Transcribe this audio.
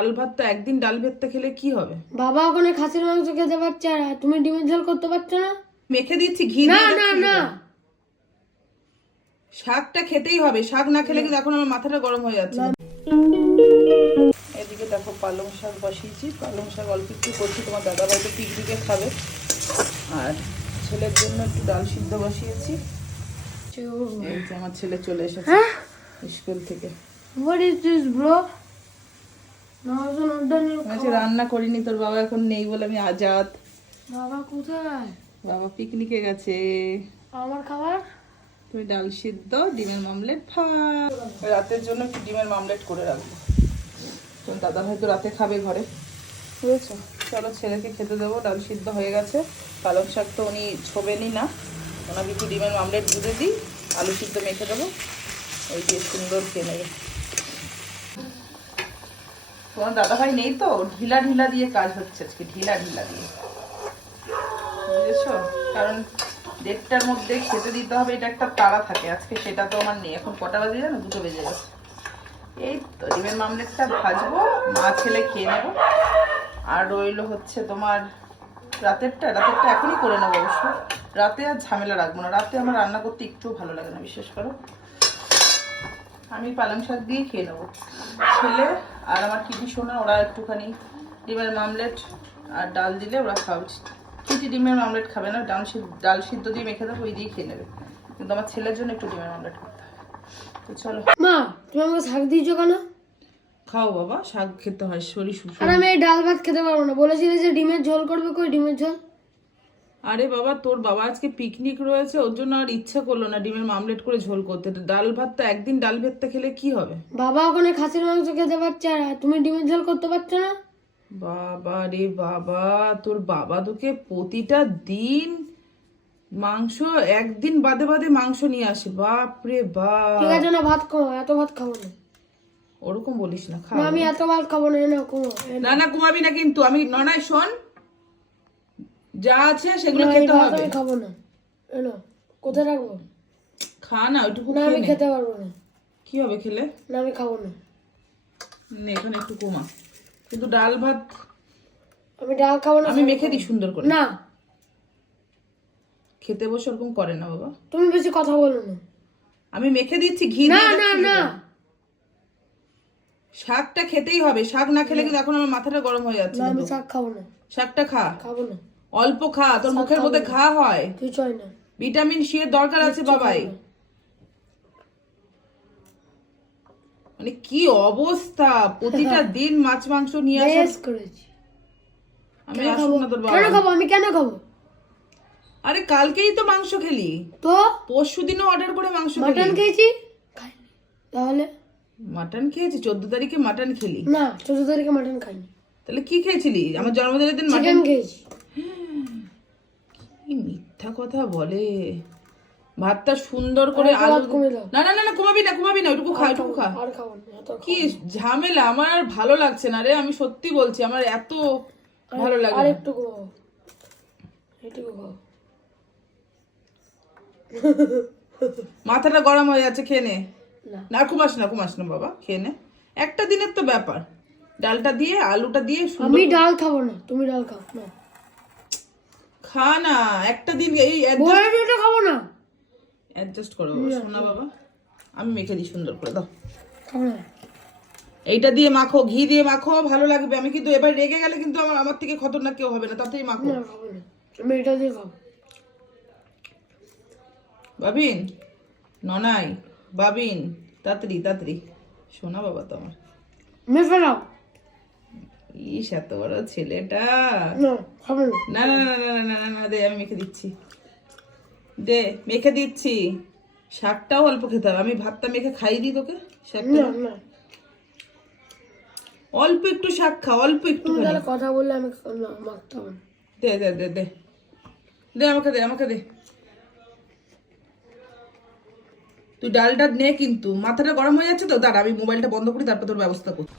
ডাল ভাত তো একদিন ডাল ভাতটা খেলে কি হবে? বাবা ওখানে খাসির মাংস খেতে পারছে আর তুমি ডিমের ঝোল করতে পারছ না? মেখে দিচ্ছি ঘি না না না। শাকটা খেতেই হবে শাক না খেলে কিন্তু এখন আমার মাথাটা গরম হয়ে যাচ্ছে। এদিকে দেখো পালং শাক বসিয়েছি পালং শাক অল্প একটু করছি তোমার দাদা বাড়িতে পিকনিকে খাবে। আর ছেলের জন্য একটু ডাল সিদ্ধ বসিয়েছি। আমার ছেলে চলে এসেছে হ্যাঁ? স্কুল থেকে। ব্রো নজন উদ্যানের বলছে রান্না করিনি তোর বাবা এখন নেই বলে আমি আজাদ। বাবা কোথায়? বাবা পিকনিকে গেছে। আমার খাবার? তুমি ডাল সিদ্ধ ডিমের মামলেট ভাত। রাতের জন্য একটু ডিমের মামলেট করে রাখব। তোর দাদা হয়তো রাতে খাবে ঘরে। বুঝেছ চলো ছেলেকে খেতে দেবো ডাল সিদ্ধ হয়ে গেছে। পালং শাক তো উনি ছোবেনি না। ওনাকে একটু ডিমের মামলেট বুঝে দিই আলু সিদ্ধ মেখে দেবো। ওই দিয়ে সুন্দর খেয়ে নেবে। তোমার দাদা ভাই নেই তো, ঢিলা ঢিলা দিয়ে কাজ হচ্ছে আজকে, ঢিলা ঢিলা দিয়ে। বুঝেছ? কারণ দেড়টার মধ্যে খেতে দিতে হবে, এটা একটা তাড়া থাকে। আজকে সেটা তো আমার নেই। এখন কটা বাজে জানো? দুটো বেজে গেছে। এই তো ডিমের মামলেটটা ভাজবো, মা ছেলে খেয়ে নেব। আর রইল হচ্ছে তোমার রাতেরটা। রাতেরটা এখনই করে নেব অবশ্য। রাতে আর ঝামেলা রাখব না। রাতে আমার রান্না করতে একটু ভালো লাগে না, বিশেষ করো। আমি পালং শাক দিয়ে খেয়ে নেব। ছেলে আর আমার কিটি শোনা ওরা একটুখানি ডিমের মামলেট আর ডাল দিলে ওরা উচিত কিটি ডিমের মামলেট খাবে না? ডাল ডাল সিদ্ধ দিয়ে মেখে দেবো ওই দিয়ে খেয়ে নেবে। কিন্তু আমার ছেলের জন্য একটু ডিমের মামলেট করতে হবে। তো চলো। মা তুমি আমাকে শাক দিয়েছ কেন? খাও বাবা শাক খেতে হয় শরীর সুস্থ আর আমি এই ডাল ভাত খেতে পারব না। বলেছিলে যে ডিমের ঝোল করবে কই? ডিমের ঝোল? আরে বাবা তোর বাবা আজকে পিকনিক রয়েছে ওর জন্য আর ইচ্ছা করল না ডিমের মামলেট করে ঝোল করতে। তো ডাল ভাত তো একদিন ডাল ভাতটা খেলে কি হবে? বাবা ওখানে খাসির মাংস খেতে পারছে আর তুমি ডিমের ঝোল করতে পারছ না? বাবা রে বাবা তোর বাবা তোকে প্রতিটা দিন মাংস একদিন বাদে বাদে মাংস নিয়ে আসে। বাপ রে বাপ। ঠিক আছে না ভাত খাও এত ভাত খাব না। ওরকম বলিস না খা। আমি এত ভাত খাব না এনে কমো না না ঘুমাবি না কিন্তু আমি ননাই শোন। যা আছে সেগুলো খেতে হবে। আমি খাব না। এনো কোথায় রাখব? খা না ওইটুকু না আমি খেতে পারব না। কি হবে খেলে? না আমি খাব না। নে, এখানে একটু কমা। কিন্তু ডাল ভাত আমি ডাল খাব না আমি মেখে দিই সুন্দর করে। না। খেতে বসে ওরকম করে না বাবা। তুমি বেশি কথা বলো না। আমি মেখে দিচ্ছি ঘি না না না। শাকটা খেতেই হবে। শাক না খেলে কিন্তু এখন আমার মাথাটা গরম হয়ে যাচ্ছে না আমি শাক খাব না। শাকটা খা। খাব না। অল্প খা তোর মুখের মধ্যে ঘা হয়। কিছু হয় না। ভিটামিন সি এর দরকার আছে বাবাই। মানে কি অবস্থা? প্রতিটা দিন মাছ মাংস নিয়ে আসে করেছি। আমি না তোর কেন খাব? আমি কেন খাব? আরে কালকেই তো মাংস খেলি। তো? পরশু দিনও অর্ডার করে মাংস মাটন খেয়েছি? তাহলে? মাটন খেয়েছি চোদ্দ তারিখে মাটন খেলি। না চোদ্দ তারিখে মাটন খাইনি। তাহলে কি খেয়েছিলি? আমার জন্মদিনের দিন মাটন খেয়েছি। কি মিথ্যা কথা বলে? ভাতটা সুন্দর করে আলু। না না না না কমাবি না কমাবি না ওইটুকু খা ওইটুকু খা। কি ঝামেলা আমার আর ভালো লাগছে না রে আমি সত্যি বলছি আমার এত ভালো লাগে আর একটু মাথাটা গরম হয়ে যাচ্ছে খেয়ে নে। না। কুমাস না কুমাস না বাবা খেয়ে নে। একটা দিনের তো ব্যাপার। ডালটা দিয়ে আলুটা দিয়ে আমি ডাল খাব না তুমি ডাল খাও না খা না একটা দিন এই বড় দুটো খাব না। অ্যাডজাস্ট করো শোনা বাবা। আমি মেখে দিই সুন্দর করে দাও। এইটা দিয়ে মাখো ঘি দিয়ে মাখো ভালো লাগবে। আমি কিন্তু এবার রেগে গেলে কিন্তু আমার আমার থেকে খতরনাক কেউ হবে না তাতেই মাখো। আমি এটা দিয়ে খাব। বাবিন ননাই বাবিন তাড়াতাড়ি তাড়াতাড়ি। শোনা বাবা তো আমার মেখে নাও। ইস এত বড় ছেলেটা। না না। না না না না না না দে আমি মেখে দিচ্ছি। দে মেখে দিচ্ছি। শাকটাও অল্প খেতে হবে। আমি ভাতটা মেখে খাই দিই তোকে শাকটা। অল্প একটু শাক খা অল্প একটু কথা বললে আমি মাখতে হবে দে দে দে দে। দে আমাকে দে আমাকে দে। তুই ডালটা নে কিন্তু। মাথাটা গরম হয়ে যাচ্ছে তো দাঁড়া আমি মোবাইলটা বন্ধ করি তারপর তোর ব্যবস্থা করছি।